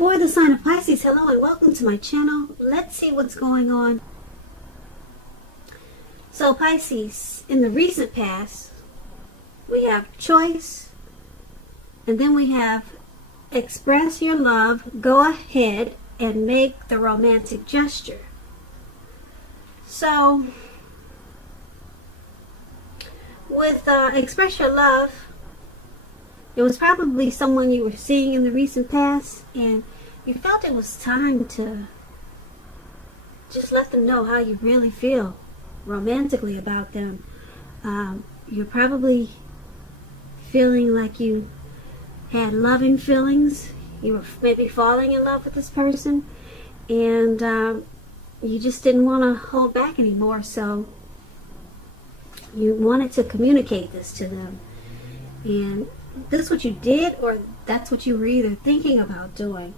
For the sign of Pisces, hello and welcome to my channel. Let's see what's going on. So Pisces, in the recent past, we have choice, and then we have express your love, go ahead and make the romantic gesture. So, with express your love, it was probably someone you were seeing in the recent past, and you felt it was time to just let them know how you really feel romantically about them. You're probably feeling like you had loving feelings. You were maybe falling in love with this person, and you just didn't want to hold back anymore, so you wanted to communicate this to them. And this is what you did, or that's what you were either thinking about doing,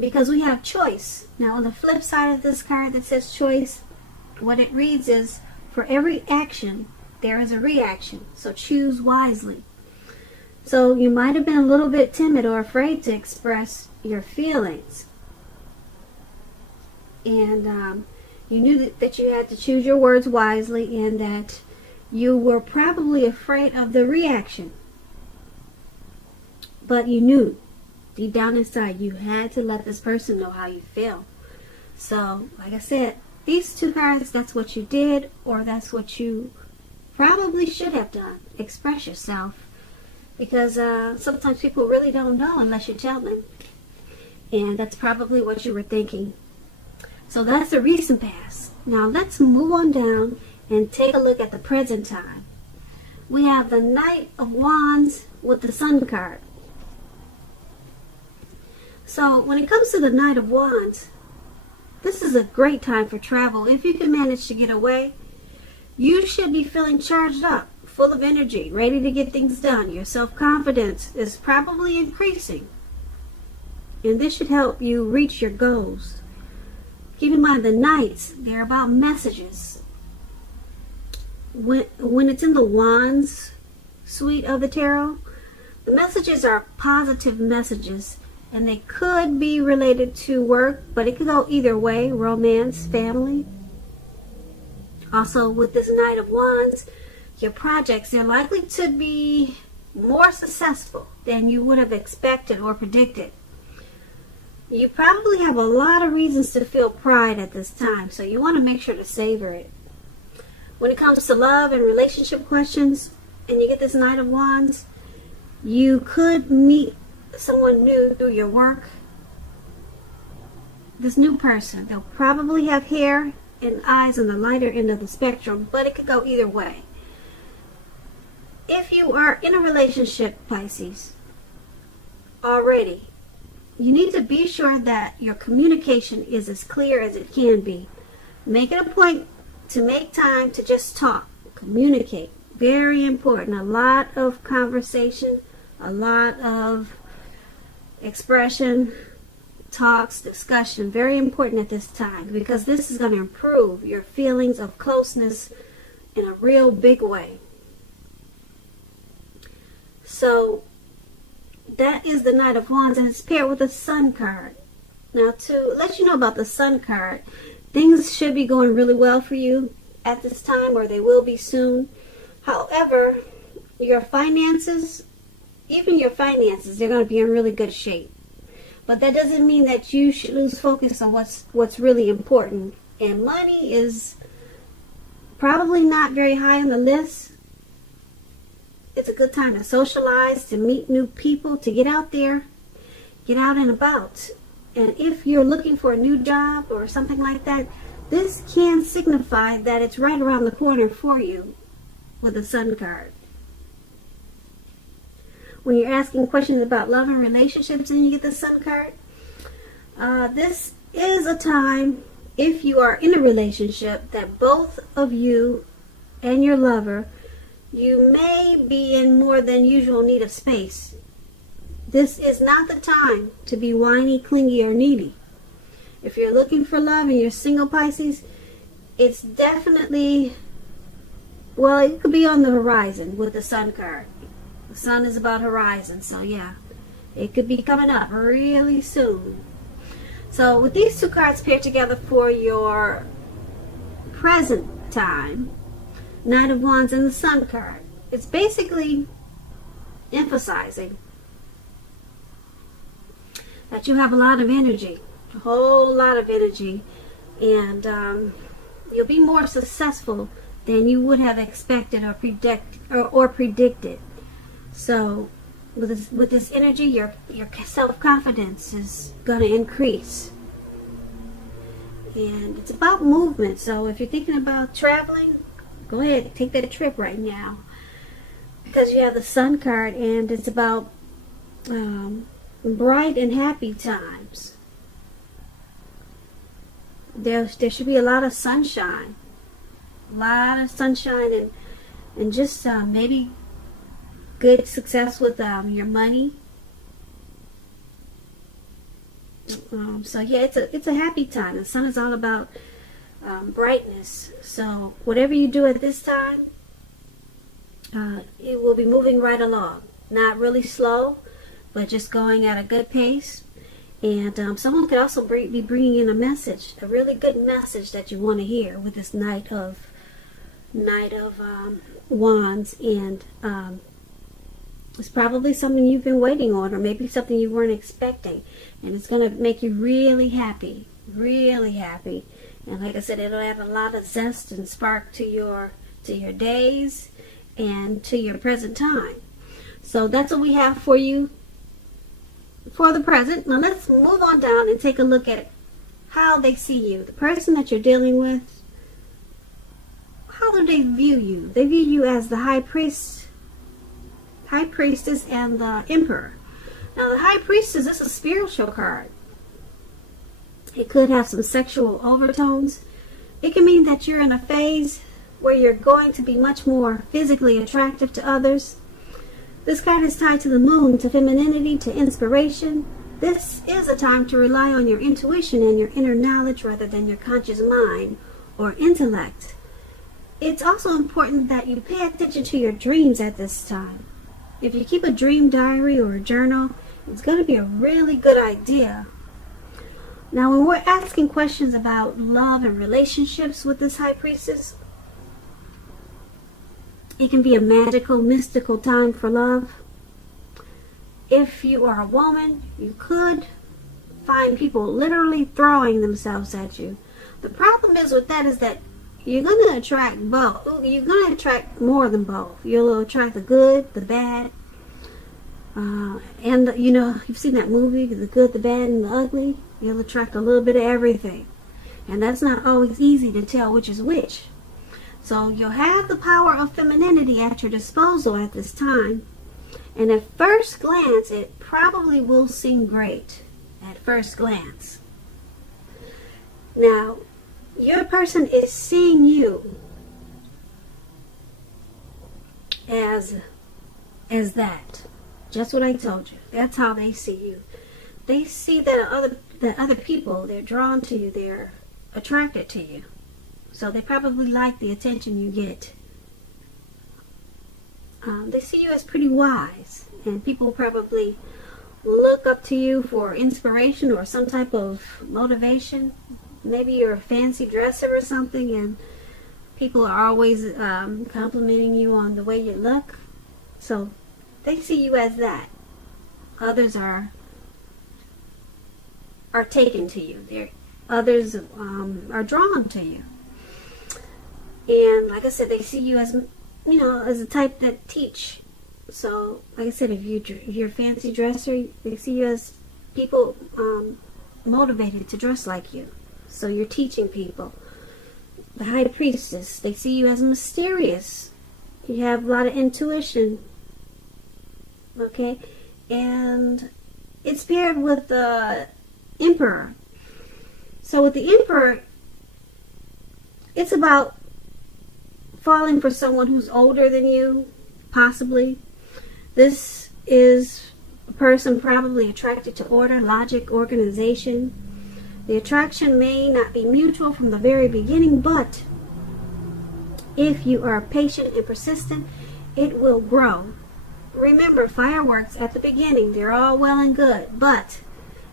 because we have choice. Now on the flip side of this card that says choice, what it reads is, for every action there is a reaction, so choose wisely. So you might have been a little bit timid or afraid to express your feelings, and you knew that you had to choose your words wisely, and that you were probably afraid of the reaction. But you knew deep down inside you had to let this person know how you feel. So, like I said, these two cards, that's what you did, or that's what you probably should have done. Express yourself. Because sometimes people really don't know unless you tell them. And that's probably what you were thinking. So that's the recent past. Now let's move on down and take a look at the present time. We have the Knight of Wands with the Sun card. So when it comes to the Knight of Wands, this is a great time for travel. If you can manage to get away, you should be feeling charged up, full of energy, ready to get things done. Your self-confidence is probably increasing, and this should help you reach your goals. Keep in mind, the Knights, they're about messages. When it's in the Wands suite of the tarot, the messages are positive messages, and they could be related to work, but it could go either way: romance, family. Also, with this Knight of Wands, your projects, they're likely to be more successful than you would have expected or predicted. You probably have a lot of reasons to feel pride at this time, so you want to make sure to savor it. When it comes to love and relationship questions, and you get this Knight of Wands, you could meet someone new through your work. This new person, they'll probably have hair and eyes on the lighter end of the spectrum, but it could go either way. If you are in a relationship, Pisces, already, you need to be sure that your communication is as clear as it can be. Make it a point to make time to just talk, communicate. Very important. A lot of conversation, a lot of expression, talks, discussion. Very important at this time, because this is going to improve your feelings of closeness in a real big way. So that is the Knight of Wands, and it's paired with the Sun card. Now, to let you know about the Sun card, things should be going really well for you at this time, or they will be soon. However, your finances, even your finances, they're going to be in really good shape. But that doesn't mean that you should lose focus on what's really important. And money is probably not very high on the list. It's a good time to socialize, to meet new people, to get out there, get out and about. And if you're looking for a new job or something like that, this can signify that it's right around the corner for you with the Sun card. When you're asking questions about love and relationships and you get the Sun card, this is a time, if you are in a relationship, that both of you and your lover, you may be in more than usual need of space. This is not the time to be whiny, clingy, or needy. If you're looking for love and you're single, Pisces, it's definitely, well, it could be on the horizon with the Sun card. The Sun is about horizon, so yeah. It could be coming up really soon. So with these two cards paired together for your present time, Knight of Wands and the Sun card, it's basically emphasizing that you have a lot of energy, a whole lot of energy, and you'll be more successful than you would have expected or predicted. So with this energy, your self-confidence is going to increase. And it's about movement. So if you're thinking about traveling, go ahead, take that trip right now. Because you have the Sun card, and it's about bright and happy times. There should be a lot of sunshine. A lot of sunshine and just maybe good success with your money. So yeah, it's a happy time. The sun is all about brightness. So whatever you do at this time, it will be moving right along. Not really slow, but just going at a good pace. And someone could also be bringing in a message, a really good message that you want to hear with this Knight of Wands, and it's probably something you've been waiting on, or maybe something you weren't expecting, and it's going to make you really happy, really happy. And like I said, it'll add a lot of zest and spark to your days and to your present time. So that's what we have for you for the present. Now let's move on down and take a look at how they see you. The person that you're dealing with, how do they view you? They view you as the High Priestess and the Emperor. Now the High Priestess is a spiritual card. It could have some sexual overtones. It can mean that you're in a phase where you're going to be much more physically attractive to others. This card is tied to the moon, to femininity, to inspiration. This is a time to rely on your intuition and your inner knowledge rather than your conscious mind or intellect. It's also important that you pay attention to your dreams at this time. If you keep a dream diary or a journal, it's going to be a really good idea. Now, when we're asking questions about love and relationships with this High Priestess, it can be a magical, mystical time for love. If you are a woman, you could find people literally throwing themselves at you. The problem is with that is that you're going to attract both. You're going to attract more than both. You'll attract the good, the bad, and you know, you've seen that movie, The Good, the Bad, and the Ugly. You'll attract a little bit of everything. And that's not always easy to tell which is which. So you'll have the power of femininity at your disposal at this time. And at first glance, it probably will seem great at first glance. Now, your person is seeing you as that. Just what I told you. That's how they see you. They see that other people, they're drawn to you, they're attracted to you. So they probably like the attention you get. They see you as pretty wise, and people probably look up to you for inspiration or some type of motivation. Maybe you're a fancy dresser or something, and people are always complimenting you on the way you look. So they see you as that. Others are taken to you. Others are drawn to you. And like I said, they see you as, you know, as a type that teach. So, like I said, if you're a fancy dresser, they see you as people motivated to dress like you. So you're teaching people. The High Priestess, they see you as mysterious. You have a lot of intuition. Okay? And it's paired with the Emperor. So with the Emperor, it's about falling for someone who's older than you, possibly. This is a person probably attracted to order, logic, organization. The attraction may not be mutual from the very beginning, but if you are patient and persistent, it will grow. remember, fireworks at the beginning, they're all well and good, but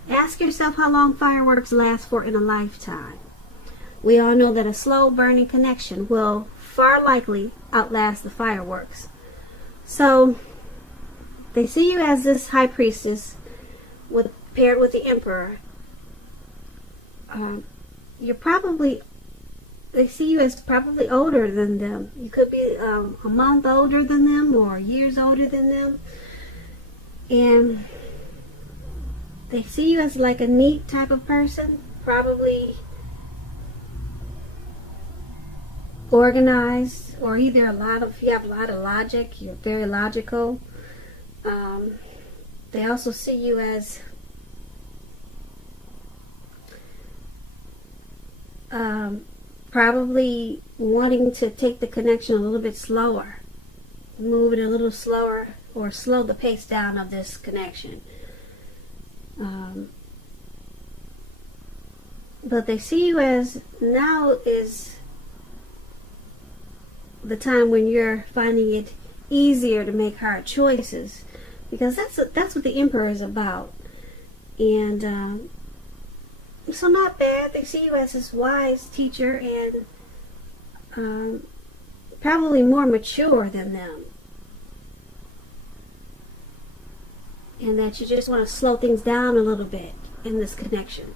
ask yourself how long fireworks last for in a lifetime. We all know that a slow burning connection will far likely outlast the fireworks. So they see you as this high priestess paired with the emperor. They see you as probably older than them. You could be a month older than them or years older than them. And they see you as like a neat type of person, probably organized, or either if you have a lot of logic, you're very logical. They also see you as probably wanting to take the connection a little bit slower, move it a little slower, or slow the pace down of this connection. But they see you as now is the time when you're finding it easier to make hard choices, because that's what the emperor is about. And so not bad. They see you as this wise teacher and probably more mature than them, and that you just want to slow things down a little bit in this connection.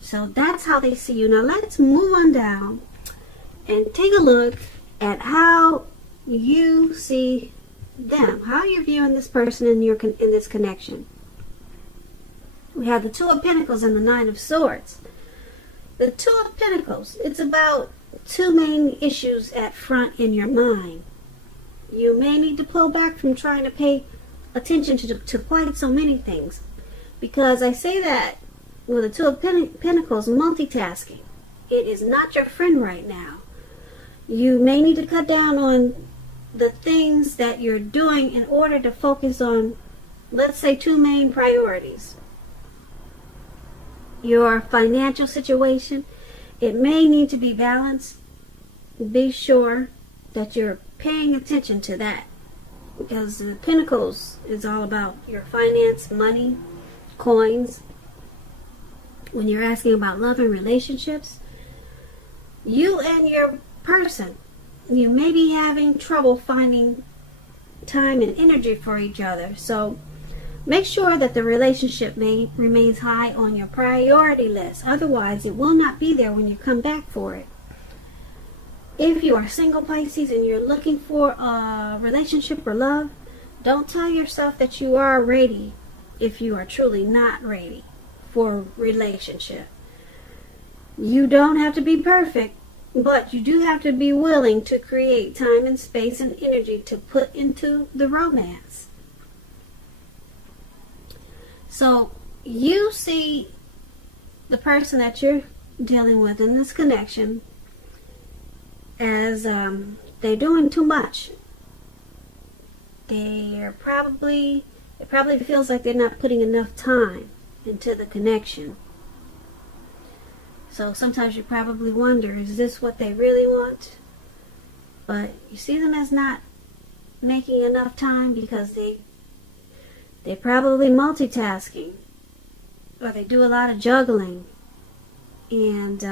So that's how they see you. Now let's move on down and take a look at how you see them, how you're viewing this person in this connection. We have the Two of Pentacles and the Nine of Swords. The Two of Pentacles, it's about two main issues at front in your mind. You may need to pull back from trying to pay attention to quite so many things, because I say that with the Two of Pentacles, multitasking, it is not your friend right now. You may need to cut down on the things that you're doing in order to focus on, let's say, two main priorities. Your financial situation, it may need to be balanced. Be sure that you're paying attention to that, because the Pentacles is all about your finance, money, coins. When you're asking about love and relationships, you and your person, you may be having trouble finding time and energy for each other. So make sure that the relationship remains high on your priority list. Otherwise, it will not be there when you come back for it. If you are single, Pisces, and you're looking for a relationship or love, don't tell yourself that you are ready if you are truly not ready for a relationship. You don't have to be perfect, but you do have to be willing to create time and space and energy to put into the romance. So you see the person that you're dealing with in this connection as they're doing too much. It probably feels like they're not putting enough time into the connection. So sometimes you probably wonder, is this what they really want? But you see them as not making enough time because they're probably multitasking, or they do a lot of juggling, and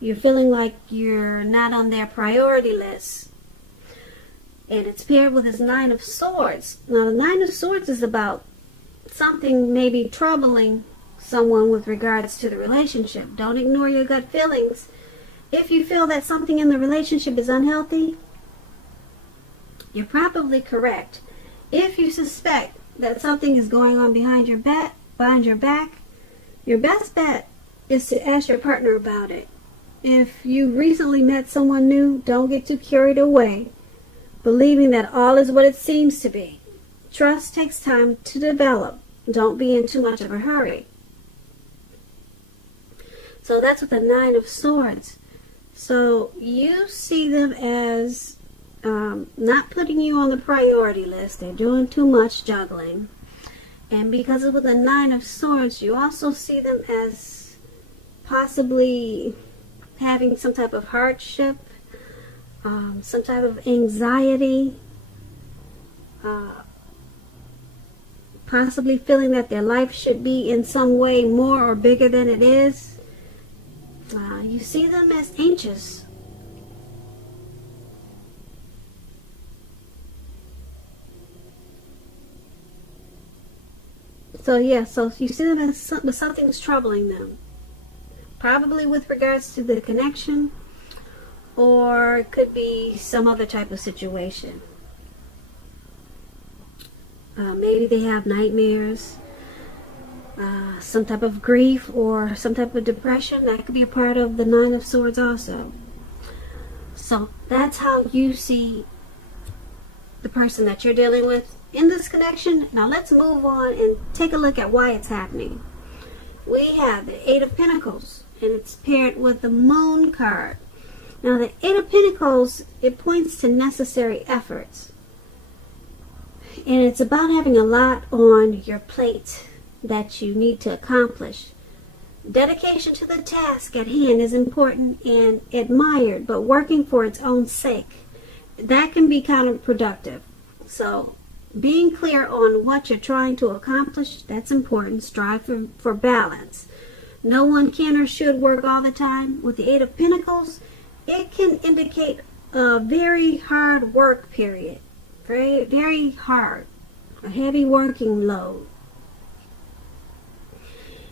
you're feeling like you're not on their priority list. And it's paired with this Nine of Swords. Now the Nine of Swords is about something maybe troubling someone with regards to the relationship. Don't ignore your gut feelings. If you feel that something in the relationship is unhealthy, you're probably correct. If you suspect that something is going on behind your back, your best bet is to ask your partner about it. If you recently met someone new, don't get too carried away, believing that all is what it seems to be. Trust takes time to develop. Don't be in too much of a hurry. So that's with the Nine of Swords. So you see them as not putting you on the priority list. They're doing too much juggling. And because of the Nine of Swords, you also see them as possibly having some type of hardship. some type of anxiety, possibly feeling that their life should be in some way more or bigger than it is. You see them as anxious. So yeah, so you see them as something's troubling them. Probably with regards to the connection, or it could be some other type of situation. Maybe they have nightmares, some type of grief, or some type of depression. That could be a part of the Nine of Swords also. So that's how you see the person that you're dealing with in this connection. Now let's move on and take a look at why it's happening. We have the Eight of Pentacles, and it's paired with the Moon card. Now the Eight of Pentacles, it points to necessary efforts. And it's about having a lot on your plate that you need to accomplish. Dedication to the task at hand is important and admired, but working for its own sake, that can be counterproductive. So being clear on what you're trying to accomplish, that's important. Strive for balance. No one can or should work all the time. With the Eight of Pentacles, it can indicate a very hard work period. Very, very hard. A heavy working load.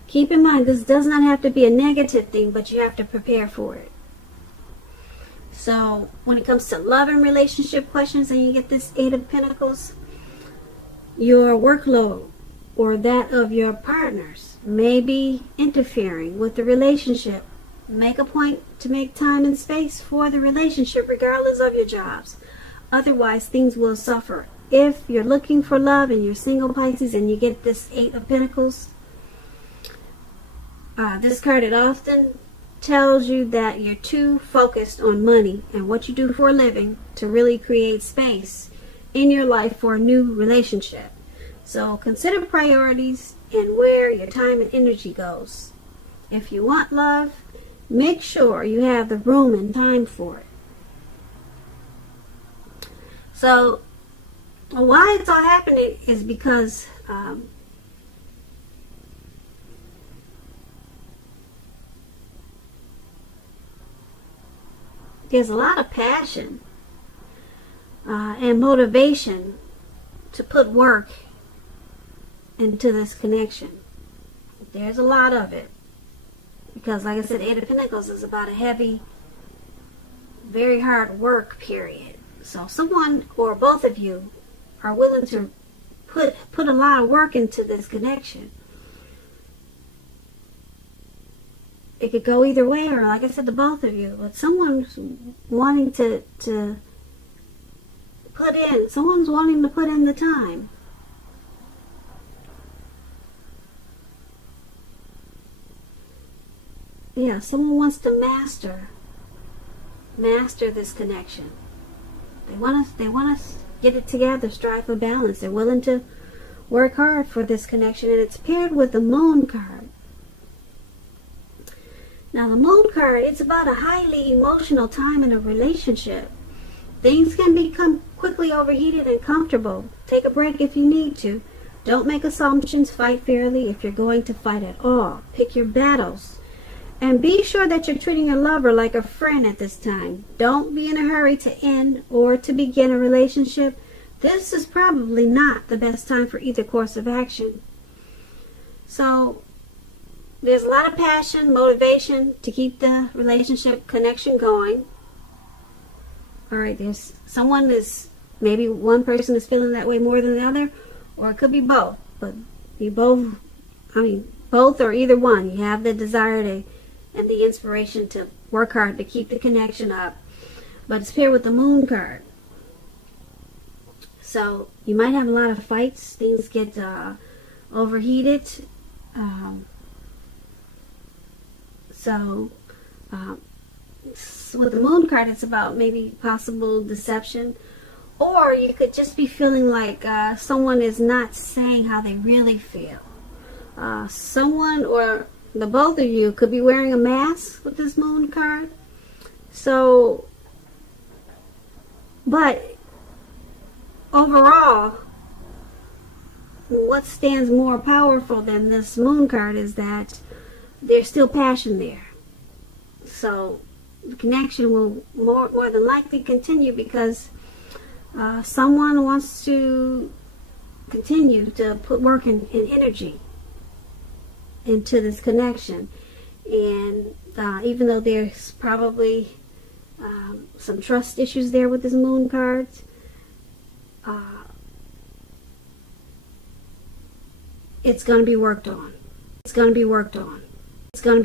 Keep in mind, this does not have to be a negative thing, but you have to prepare for it. So when it comes to love and relationship questions and you get this Eight of Pentacles, your workload or that of your partners may be interfering with the relationship. Make a point to make time and space for the relationship regardless of your jobs. Otherwise, things will suffer. If you're looking for love and you're single, Pisces, and you get this Eight of Pentacles, this card, it often tells you that you're too focused on money and what you do for a living to really create space in your life for a new relationship. So consider priorities and where your time and energy goes. If you want love, make sure you have the room and time for it. So why it's all happening is because there's a lot of passion and motivation to put work into this connection. There's a lot of it. Because like I said, Eight of Pentacles is about a heavy, very hard work period. So someone or both of you are willing to put a lot of work into this connection. It could go either way, or like I said, to both of you. But someone's wanting to put in. Someone's wanting to put in the time. Yeah, someone wants to master this connection. They want us get it together, strive for balance. They're willing to work hard for this connection, and it's paired with the Moon card. Now the Moon card, it's about a highly emotional time in a relationship. Things can become quickly overheated and comfortable. Take a break if you need to. Don't make assumptions. Fight fairly if you're going to fight at all. Pick your battles. And be sure that you're treating your lover like a friend at this time. Don't be in a hurry to end or to begin a relationship. This is probably not the best time for either course of action. So there's a lot of passion, motivation to keep the relationship connection going. Alright, there's someone is, maybe one person is feeling that way more than the other, or it could be both. But you both, both or either one, you have the desire to and the inspiration to work hard to keep the connection up. But it's paired with the Moon card. So you might have a lot of fights. Things get overheated. With the Moon card, it's about maybe possible deception. Or you could just be feeling like someone is not saying how they really feel. Someone or the both of you could be wearing a mask with this Moon card. So But overall, what stands more powerful than this moon card is that there's still passion there. So the connection will more than likely continue because someone wants to continue to put work and energy into this connection. And even though there's probably some trust issues there with this moon card, it's going to be worked on. It's going to be worked on. It's going to be